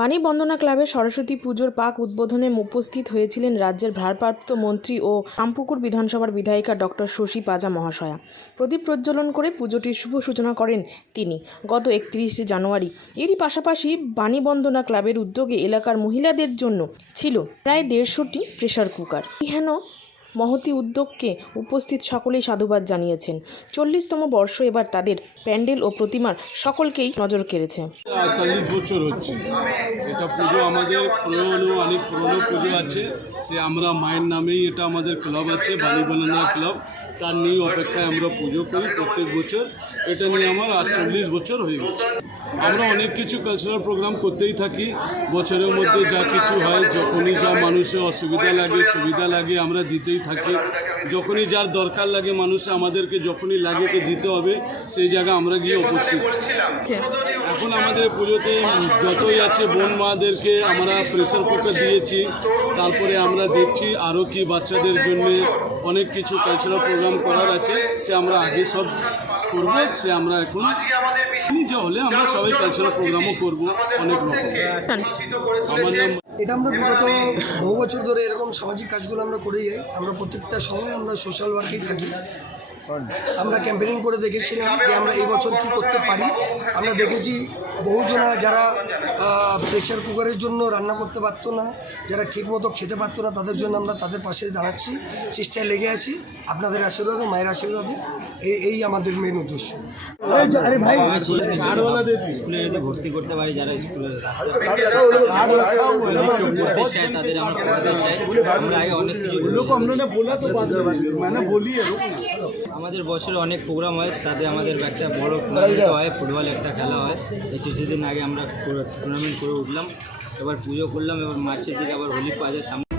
বাণী বন্দনা ক্লাবের সরস্বতী পুজোর পাক উদ্বোধনে উপস্থিত হয়েছিলেন রাজ্যের ভারপ্রাপ্ত মন্ত্রী ও রামপুকুর বিধানসভার বিধায়িকা ডক্টর শশী পাজা মহাশয়া। প্রদীপ প্রজ্বলন করে পুজোটির শুভ সূচনা করেন তিনি গত 31 জানুয়ারি। এরই পাশাপাশি বাণী বন্দনা ক্লাবের উদ্যোগে এলাকার মহিলাদের জন্য ছিল প্রায় 150টি প্রেসার কুকার। হেন মহতি উদ্যোগকে উপস্থিত সকলেই সাধুবাদ জানিয়েছেন। 40তম বর্ষ এবার তাদের প্যান্ডেল ও প্রতিমার সকলকেই নজর কেড়েছে। 40 বছর হচ্ছে এটা পুজো, আমাদের অনেক পুরনো পুজো আছে, সে আমরা মায়ের নামেই এটা আমাদের ক্লাব আছে, বাণী বন্দনা ক্লাব, তার নিয়ে অপেক্ষায় আমরা পুজো করি প্রত্যেক বছর। এটা নিয়ে আমার 40 বছর হয়ে গেছে। আমরা অনেক কিছু কালচারাল প্রোগ্রাম করতেই থাকি বছরের মধ্যে, যা কিছু হয়, যখনই যা মানুষের অসুবিধা লাগে সুবিধা লাগে আমরা দিতেই থাকি। যখনই যার দরকার লাগে মানুষে আমাদেরকে যখনই লাগে কে দিতে হবে সেই জায়গায় আমরা গিয়ে উপস্থিত। এখন আমাদের পুজোতে যতই আছে বোন মাদেরকে আমরা প্রেসার কুকার দিয়েছি, তারপরে আমরা দেখছি আরও কি বাচ্চাদের জন্য অনেক কিছু কালচারাল প্রোগ্রাম করার আছে, সে আমরা আগে সব করবো, সে আমরা এখন যা হলে আমরা সবাই কালচারাল প্রোগ্রামও করবো অনেক রকম। আমার নাম এটা আমরা বিগত বহু বছর ধরে এরকম সামাজিক কাজগুলো আমরা করে যাই। আমরা প্রত্যেকটা সময় আমরা সোশ্যাল ওয়ার্কেই থাকি। আমরা ক্যাম্পেনিং করে দেখেছিলাম যে আমরা এই বছর কী করতে পারি। আমরা দেখেছি বহুজনা যারা প্রেশার কুকারের জন্য রান্না করতে পারতো না, যারা ঠিকমতো খেতে পারতো না, তাদের জন্য আমরা তাদের পাশে দাঁড়াচ্ছি, চেষ্টায় লেগে আছি। আপনাদের আশীর্বাদে, মায়ের আশীর্বাদে এই আমাদের মেন উদ্দেশ্য। আরে ভাই, স্কুলে যদি ভর্তি করতে পারি, যারা স্কুলে পড়তে চায় তাদের আমরা পড়তে চাই। আমরা আগে অনেক কিছু আমাদের বছরে অনেক প্রোগ্রাম হয়, তাতে আমাদের একটা বড় টুর্নামেন্ট হয়, ফুটবল একটা খেলা হয়। এই কিছুদিন আগে আমরা টুর্নামেন্ট করে উঠলাম, এবার পুজো করলাম, এবার মার্চের দিকে আবার হোলি পাওয়া যায় সামনে।